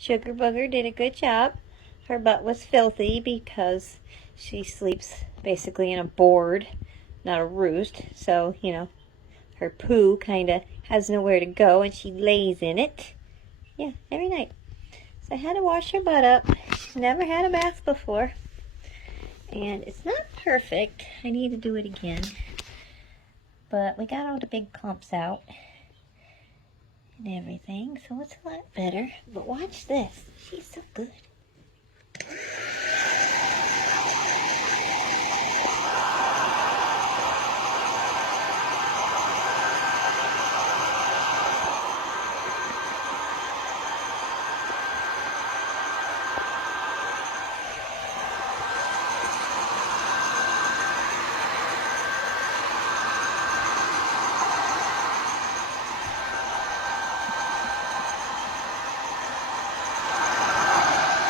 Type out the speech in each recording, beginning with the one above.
Sugar Booger did a good job. Her butt was filthy because she sleeps basically in a board, not a roost. So, you know, her poo kind of has nowhere to go and she lays in it. Yeah, every night. So I had to wash her butt up. She's never had a bath before. And it's not perfect. I need to do it again. But we got all the big clumps out and everything, so it's a lot better. But watch this. She's so good.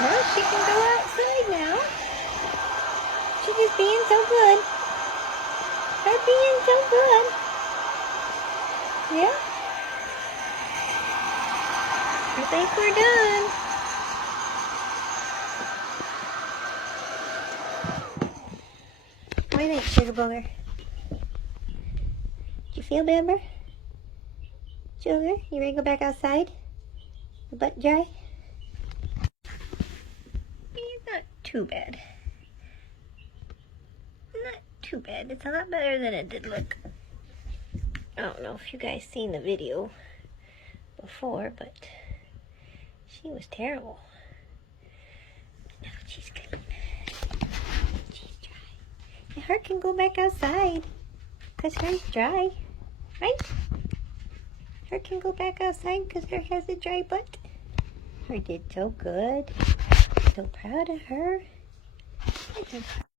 Well, she can go outside now. She's just being so good. Her being so good. Yeah. I think we're done. What do you think, Sugar Booger? Do you feel better? Sugar, you ready to go back outside? The butt dry? Not too bad. Not too bad. It's a lot better than it did look. I don't know if you guys seen the video before, but she was terrible. Now she's clean. She's dry. And her can go back outside because hers dry, right? Her can go back outside because her has a dry butt. Her did so good. So proud of her.